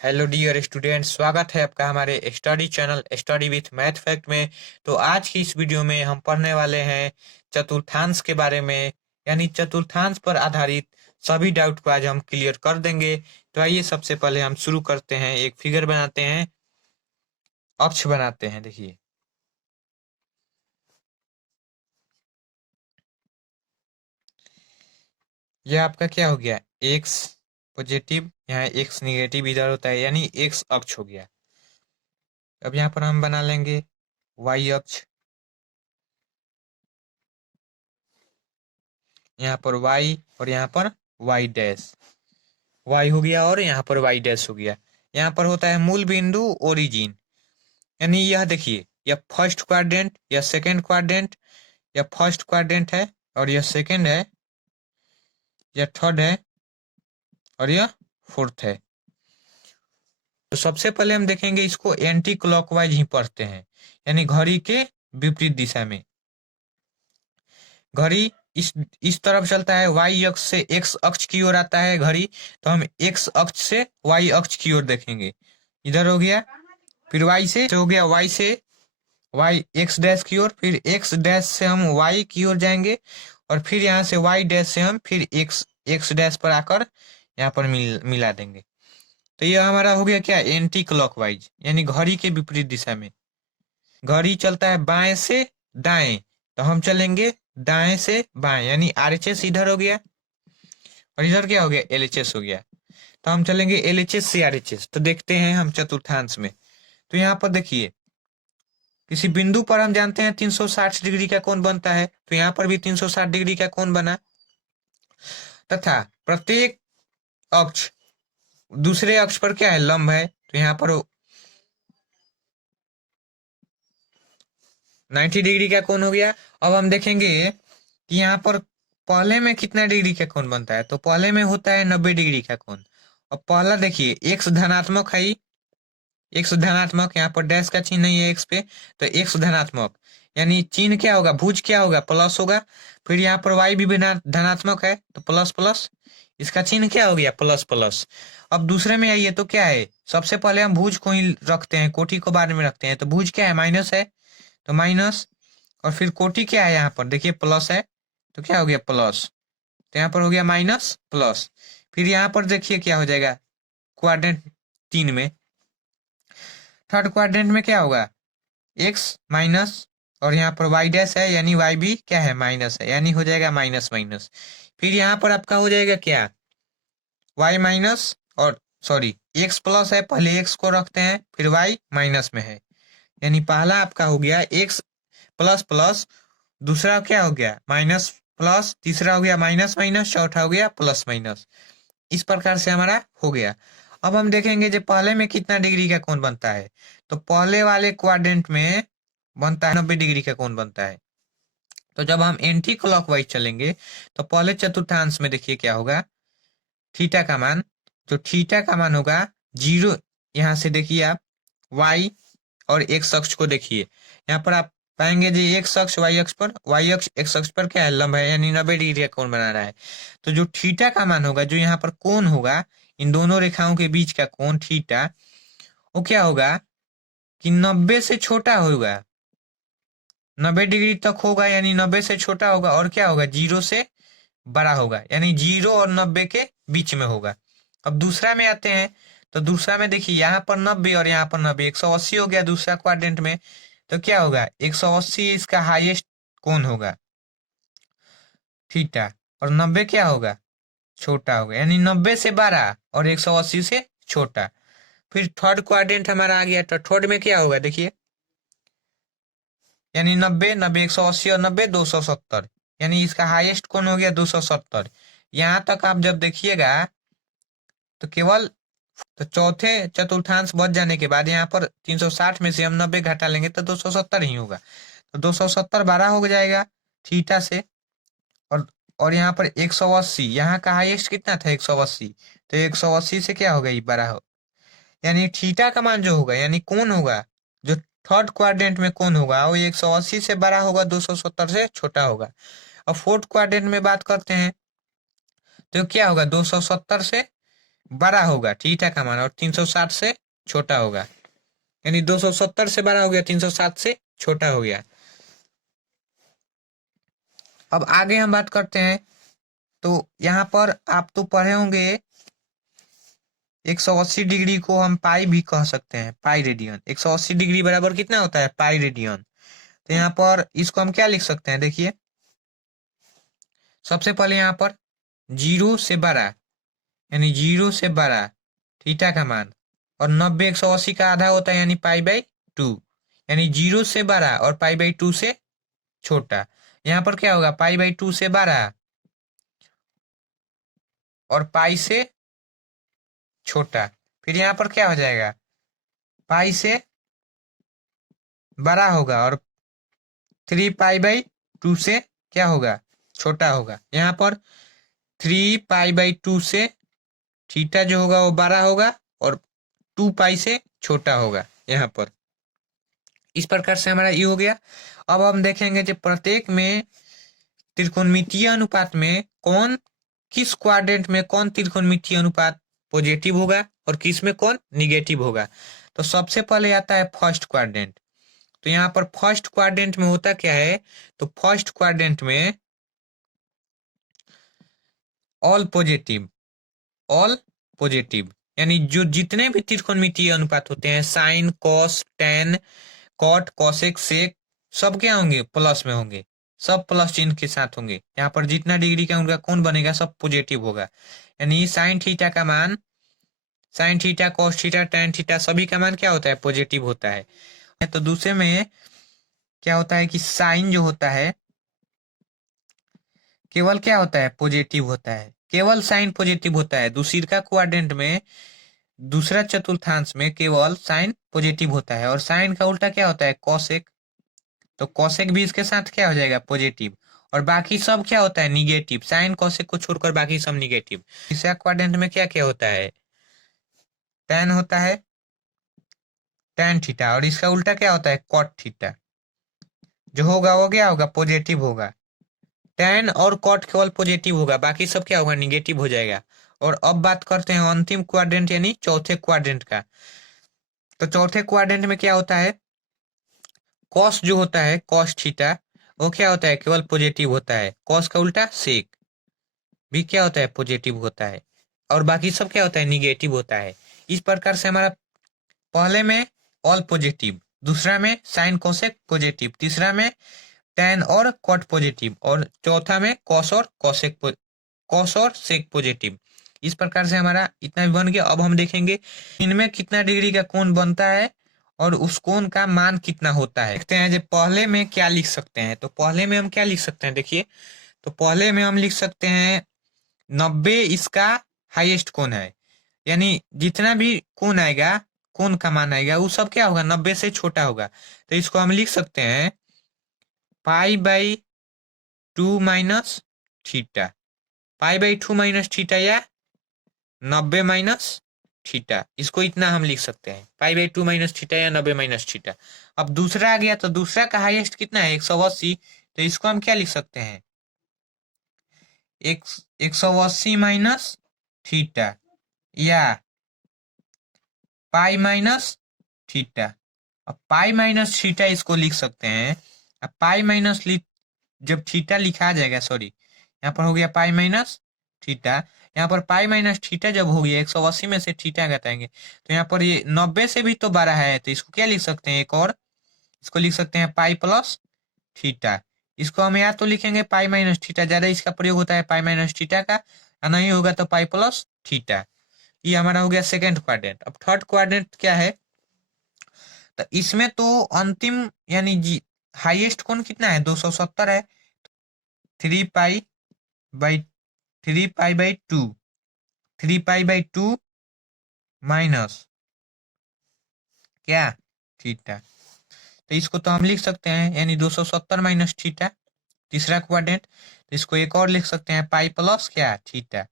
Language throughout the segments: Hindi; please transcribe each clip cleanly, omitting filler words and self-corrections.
हेलो डियर स्टूडेंट, स्वागत है आपका हमारे study channel study with math fact में। तो आज की इस वीडियो में हम पढ़ने वाले हैं चतुर्थांश के बारे में, यानी चतुर्थांश पर आधारित सभी डाउट को आज हम क्लियर कर देंगे। तो आइए सबसे पहले हम शुरू करते हैं, एक फिगर बनाते हैं, अक्ष बनाते हैं। देखिए यह आपका क्या हो गया, एक्स पॉजिटिव, यहाँ एक्स निगेटिव इधर होता है, यानी एक्स अक्ष हो गया। अब यहाँ पर हम बना लेंगे वाई अक्ष, यहाँ पर y और यहाँ पर y डैश, y हो गया और यहाँ पर y डैश हो गया। यहाँ पर होता है मूल बिंदु ओरिजिन, यानी यह देखिए, यह फर्स्ट क्वाड्रेंट, यह सेकंड क्वाड्रेंट, यह फर्स्ट क्वाड्रेंट है और यह सेकंड है, यह थर्ड है और यह फोर्थ है। तो सबसे पहले हम देखेंगे इसको एंटी क्लॉकवाइज ही पढ़ते हैं, यानी घड़ी के विपरीत दिशा में। घड़ी इस तरफ चलता है, वाई अक्ष से एक्स अक्ष की ओर आता है घड़ी, तो हम एक्स अक्ष से वाई अक्ष की ओर देखेंगे। इधर हो गया, फिर वाई से हो गया, वाई से वाई एक्स डैश की ओर, फिर एक्स डैश से हम वाई की ओर जाएंगे और फिर यहाँ से वाई डैश से हम फिर एक्स एक्स डैश पर आकर यहाँ पर मिला देंगे। तो यह हमारा हो गया क्या, एंटी क्लॉकवाइज, यानी घड़ी के विपरीत दिशा में। घड़ी चलता है बाएं से दाएं, तो हम चलेंगे दाएं से बाएं, यानी आरएचएस इधर हो गया और इधर क्या हो गया, एलएचएस हो गया। तो हम चलेंगे एलएचएस से आरएचएस। तो देखते हैं हम चतुर्थांश में। तो यहाँ पर देखिए, किसी बिंदु पर हम जानते हैं 360 डिग्री का कोण बनता है, तो यहाँ पर भी 360 डिग्री का कोण बना, तथा प्रत्येक अक्ष दूसरे अक्ष पर क्या है, लंब है। तो यहाँ पर 90 डिग्री का कोण हो गया। अब हम देखेंगे कि यहाँ पर पहले में कितना डिग्री का कोण बनता है, तो पहले में होता है 90 डिग्री का कोण। अब पहला देखिए, एक्स धनात्मक है, एक्स धनात्मक, यहाँ पर डैश का चिन्ह नहीं है एक्स पे, तो एक्स धनात्मक, यानी चिन्ह क्या होगा, भुज क्या होगा, प्लस होगा। फिर यहाँ पर वाई भी धनात्मक है, तो प्लस प्लस, इसका चिन्ह क्या हो गया, प्लस प्लस। अब दूसरे में आइए, तो क्या है, सबसे पहले हम भुज को ही रखते हैं, कोटि को बाद में रखते हैं। तो भुज क्या है, माइनस है, तो माइनस, और फिर कोटि क्या है, यहाँ पर देखिए प्लस है, तो क्या हो गया, प्लस। तो यहाँ पर हो गया माइनस प्लस। फिर यहाँ पर देखिए क्या हो जाएगा, क्वाड्रेंट 3 में, थर्ड क्वाड्रेंट में क्या होगा, एक्स माइनस, और यहाँ पर वाई डैश है, यानी वाई भी क्या है, माइनस है, यानी हो जाएगा माइनस माइनस। फिर यहाँ पर आपका हो जाएगा क्या, वाई माइनस, और सॉरी एक्स प्लस है, पहले एक्स को रखते हैं, फिर वाई माइनस में है, यानी पहला आपका हो गया एक्स प्लस प्लस, दूसरा क्या हो गया, माइनस प्लस, तीसरा हो गया माइनस माइनस, चौथा हो गया प्लस माइनस। इस प्रकार से हमारा हो गया। अब हम देखेंगे जो पहले में कितना डिग्री का कोण बनता है, तो पहले वाले क्वाड्रेंट में बनता है 90 डिग्री का कोण बनता है। तो जब हम एंटी क्लॉकवाइज चलेंगे, तो पहले चतुर्थांश में देखिए क्या होगा, थीटा का मान, तो थीटा का मान होगा 0। यहाँ से देखिए आप वाई और एक्स अक्ष को देखिए, यहाँ पर आप पाएंगे जी एक्स अक्ष वाई अक्ष पर, वाई अक्ष एक्स अक्ष पर क्या है, लंब है, यानी 90 डिग्री का कोण बना रहा है। तो जो थीटा का मान होगा, जो यहाँ पर कोण होगा, इन दोनों रेखाओं के बीच का कोण थीटा, वो क्या होगा कि 90 से छोटा होगा, 90 डिग्री तक होगा, यानी 90 से छोटा होगा, और क्या होगा, 0 से बड़ा होगा, यानी 0 और 90 के बीच में होगा। अब दूसरा में आते हैं, तो दूसरा में देखिए, यहाँ पर 90 और यहाँ पर 90, 180 हो गया दूसरा क्वाड्रेंट में। तो क्या होगा, 180 इसका हाईएस्ट कोण होगा थीटा, और 90 क्या होगा, छोटा होगा, यानी 90 से बड़ा और 180 से छोटा। फिर थर्ड क्वाड्रेंट हमारा आ गया, तो थर्ड में क्या होगा देखिए, यानी 90 90 180 और 90 270, यानी इसका हाईएस्ट कोण हो गया 270। यहाँ तक आप जब देखिएगा, तो केवल, तो चौथे चतुर्थांश बच जाने के बाद यहाँ पर 360 में से हम 90 घटा लेंगे तो 270 ही होगा, तो 270 12 हो जाएगा थीटा से। और यहाँ पर 180, यहाँ का हाईएस्ट कितना था, 180, तो 180 से क्या होगा, ये 12 हो, यानी थीटा का मान जो होगा, यानी कोण होगा, जो थर्ड क्वाड्रेंट में कोण होगा, वो 180 से बड़ा होगा, 270 से छोटा होगा। अब फोर्थ क्वाड्रेंट में बात करते हैं, तो क्या होगा, 270 से बड़ा होगा थीटा का मान, और 360 से छोटा होगा, यानी 270 से बड़ा हो गया, 360 से छोटा हो गया। अब आगे हम बात करते हैं, तो यहाँ पर आप तो पढ़े होंगे 180 डिग्री को हम पाई भी कह सकते हैं, पाई रेडियन। 180 डिग्री बराबर कितना होता है, पाई रेडियन। तो यहाँ पर इसको हम क्या लिख सकते हैं, देखिए सबसे पहले यहाँ पर 0 से बड़ा, यानी 0 से बड़ा थीटा का मान, और 90 180 का आधा होता है, यानी पाई/2, यानी 0 से बड़ा और पाई/2 से छोटा। यहाँ पर क्या होगा, पाई/2 से बड़ा और पाई से छोटा। फिर यहाँ पर क्या हो जाएगा, पाई से बड़ा होगा और 3 पाई/2 से क्या होगा, छोटा होगा। यहाँ पर 3 पाई/2 से थीटा जो होगा वो बड़ा होगा और 2 पाई से छोटा होगा। यहाँ पर इस प्रकार से हमारा ये हो गया। अब हम देखेंगे कि प्रत्येक में त्रिकोणमितीय अनुपात में किस क्वाड्रेंट में कौन त्रिकोणमितीय अनुपात पॉजिटिव होगा और किस में कौन निगेटिव होगा। तो सबसे पहले आता है फर्स्ट क्वाड्रेंट। तो यहाँ पर फर्स्ट क्वाड्रेंट में होता क्या है, तो फर्स्ट क्वाड्रेंट में ऑल पॉजिटिव, यानी जो जितने भी त्रिकोणमितीय अनुपात होते हैं, sine cos tan cot cosec sec, सब क्या होंगे, प्लस में होंगे, सब प्लस चिन्ह के साथ होंगे। यहाँ पर जितना डिग्री का उनका कोण बनेगा सब पॉजिटिव होगा, यानी साइन थीटा का मान, sine theta cos theta tan theta सभी का मान क्या होता है, पॉजिटिव होता है। तो दूसरे में क्या होता है कि साइन जो होता है केवल क्या होता है, पॉजिटिव होता है, केवल साइन पॉजिटिव होता है। दूसरी का क्वाड्रेंट में, दूसरा चतुर्थांश में केवल साइन पॉजिटिव होता है, और साइन का उल्टा क्या होता है, कॉसेक। तो कॉसेक भी इसके साथ क्या हो जाएगा, पॉजिटिव, और बाकी सब क्या होता है, निगेटिव। साइन कॉसेक को छोड़कर बाकी सब निगेटिव। तीसरा क्वाड्रेंट में क्या क्या होता है, टेन होता है, टेन थीटा, और इसका उल्टा क्या होता है, कॉट थीटा। जो होगा वो क्या होगा, पॉजिटिव होगा। टेन और कॉट केवल पॉजिटिव होगा, बाकी सब क्या होगा, निगेटिव हो जाएगा। और अब बात करते हैं अंतिम क्वाड्रेंट यानी चौथे क्वाड्रेंट का। तो चौथे क्वाड्रेंट में क्या होता है, कॉस जो होता है, कॉस थीटा, वो क्या होता है, केवल पॉजिटिव होता है। कॉस का उल्टा सेक भी क्या होता है, पॉजिटिव होता है, और बाकी सब क्या होता है, निगेटिव होता है। इस प्रकार से हमारा पहले में ऑल पॉजिटिव, दूसरा में साइन कोसेक पॉजिटिव, तीसरा में टेन और कॉट पॉजिटिव, और चौथा में कॉस और सेक पॉजिटिव। इस प्रकार से हमारा इतना भी बन गया। अब हम देखेंगे इनमें कितना डिग्री का कोण बनता है और उस कोण का मान कितना होता है। देखते हैं जो पहले में क्या लिख सकते हैं। तो पहले में हम क्या लिख सकते हैं, देखिए तो पहले में हम लिख सकते हैं 90 इसका हाईएस्ट कोण है, यानी जितना भी कोण आएगा, कोण का मान आएगा वो सब क्या होगा, 90 से छोटा होगा। तो इसको हम लिख सकते हैं पाई/2 माइनस थीटा, पाई/2 माइनस थीटा या 90 माइनस थीटा, इसको इतना हम लिख सकते हैं, पाई/2 माइनस थीटा या 90 माइनस थीटा। अब दूसरा आ गया, तो दूसरा का हाईएस्ट कितना है, 180। तो इसको हम क्या लिख सकते हैं, 180 माइनस थीटा या पाई माइनस थीटा। अब पाई माइनस थीटा इसको लिख सकते हैं। अब पाई माइनस जब थीटा लिखा जाएगा, सॉरी यहाँ पर हो गया पाई माइनस थीटा, यहाँ पर पाई माइनस थीटा जब हो गया 180 में से थीटा घटाएंगे, तो यहाँ पर ये 90 से भी तो बड़ा है, तो इसको क्या लिख सकते हैं, एक और इसको लिख सकते हैं पाई प्लस थीटा। इसको हम या तो लिखेंगे पाई माइनस थीटा, ज्यादा इसका प्रयोग होता है पाई माइनस थीटा का, या नहीं होगा तो पाई प्लस थीटा। ये हमारा हो गया सेकेंड क्वाड्रेंट। अब थर्ड क्वाड्रेंट क्या है, तो इसमें तो अंतिम यानी जी हाईएस्ट कोण कितना है, 270 है। 3 पाई बाई 3 पाई/2, 3 पाई/2 माइनस क्या, थीटा। तो इसको तो हम लिख सकते हैं, यानी 270 माइनस थीटा, तीसरा क्वाड्रेंट। तो इसको एक और लिख सकते हैं पाई प्लस क्या, थीटा,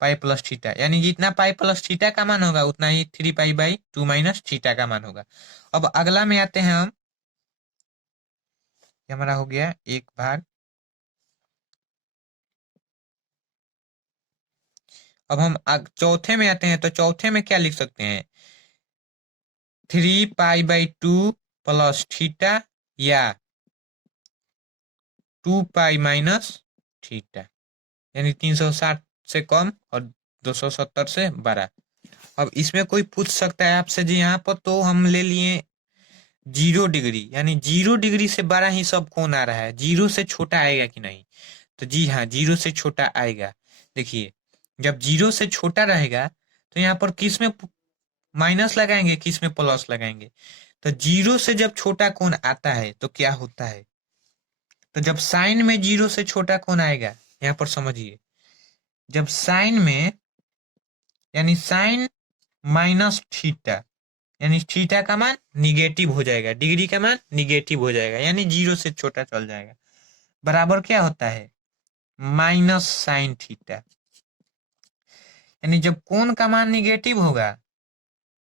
पाई प्लस थीटा, यानी जितना पाई प्लस थीटा का मान होगा उतना ही 3 पाई/2 माइनस थीटा का मान होगा। अब अगला में आते हैं हम, ये हमारा हो गया एक भाग। अब हम चौथे में आते हैं, तो चौथे में क्या लिख सकते हैं, 3π/2 प्लस थीटा या 2π माइनस थीटा, यानी 360 से कम और 270 से बड़ा। अब इसमें कोई पूछ सकता है आपसे जी, यहाँ पर तो हम ले लिए 0 डिग्री, यानी 0 डिग्री से बड़ा ही सब कोण आ रहा है, 0 से छोटा आएगा कि नहीं? तो जी हाँ, 0 से छोटा आएगा। देखिए, जब 0 से छोटा रहेगा तो यहाँ पर किस में माइनस लगाएंगे, किस में प्लस लगाएंगे? तो 0 से जब छोटा कोण आता है तो क्या होता है, तो जब साइन में 0 से छोटा कोण आएगा, यहाँ पर समझिए, जब साइन में, यानी साइन माइनस थीटा, यानी थीटा का मान निगेटिव हो जाएगा, डिग्री का मान निगेटिव हो जाएगा, यानी 0 से छोटा चल जाएगा, बराबर क्या होता है, माइनस साइन थीटा। यानी जब कोण का मान निगेटिव होगा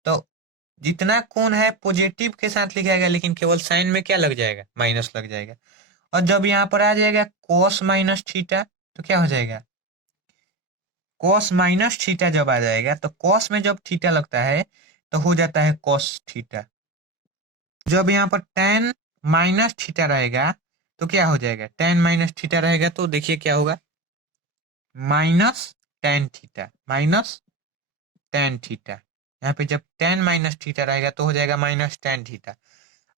तो जितना कोण है पॉजिटिव के साथ लिखा जाएगा, लेकिन केवल साइन में क्या लग जाएगा, माइनस लग जाएगा। और जब यहाँ पर आ जाएगा कॉस माइनस थीटा, तो क्या हो जाएगा, कॉस माइनस थीटा जब आ जाएगा तो कॉस में जब थीटा लगता है तो हो जाता है कॉस थीटा। जब यहाँ पर tan माइनस थीटा रहेगा तो क्या हो जाएगा, tan माइनस थीटा रहेगा तो देखिए क्या होगा, minus tan theta, minus tan theta. यहाँ पे जब tan माइनस थीटा रहेगा तो हो जाएगा माइनस tan थीटा।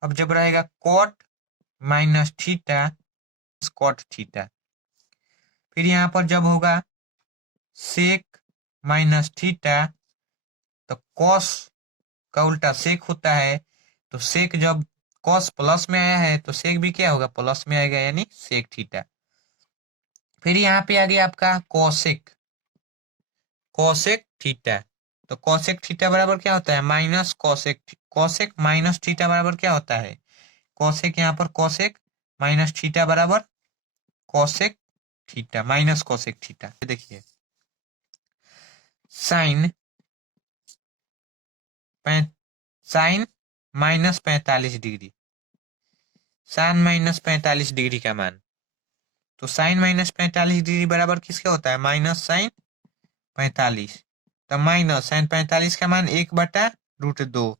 अब जब रहेगा cot minus theta, cot theta. फिर यहाँ पर जब होगा सेक माइनस थीटा, तो कॉस का उल्टा सेक होता है, तो सेक जब कॉस प्लस में आया है तो सेक भी क्या होगा, प्लस में आएगा, यानी सेक थीटा। फिर यहाँ पे आ गया आपका कॉसेक, कॉसेक थीटा। तो कॉसेक थीटा बराबर क्या होता है, minus cosec, cosec minus theta बराबर क्या होता है, कॉसेक, यहाँ पर कॉसेक माइनस थीटा बराबर cosec theta, minus cosec theta. देखिए, sine sine minus 45 degree, sine minus 45 degree का मान, तो साइन माइनस 45 डिग्री बराबर किसका होता है, माइनस साइन 45। तो माइनस साइन 45 का मान 1/√2,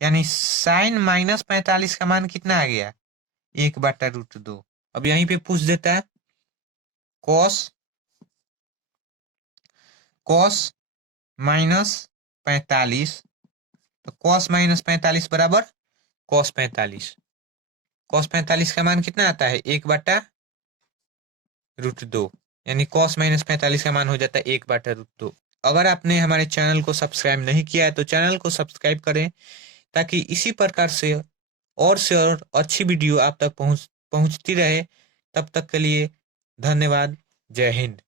यानी साइन माइनस 45 का मान कितना आ गया, 1/√2। अब यहीं पे पूछ देता है कॉस, कॉस माइनस 45, तो कॉस माइनस 45 बराबर कॉस 45, कॉस 45 का मान कितना आता है, 1/√2, यानी कॉस माइनस 45 का मान हो जाता है 1/√2। अगर आपने हमारे चैनल को सब्सक्राइब नहीं किया है तो चैनल को सब्सक्राइब करें, ताकि इसी प्रकार से और अच्छी वीडियो आप तक पहुंचती रहे। तब तक के लिए धन्यवाद। जय हिंद।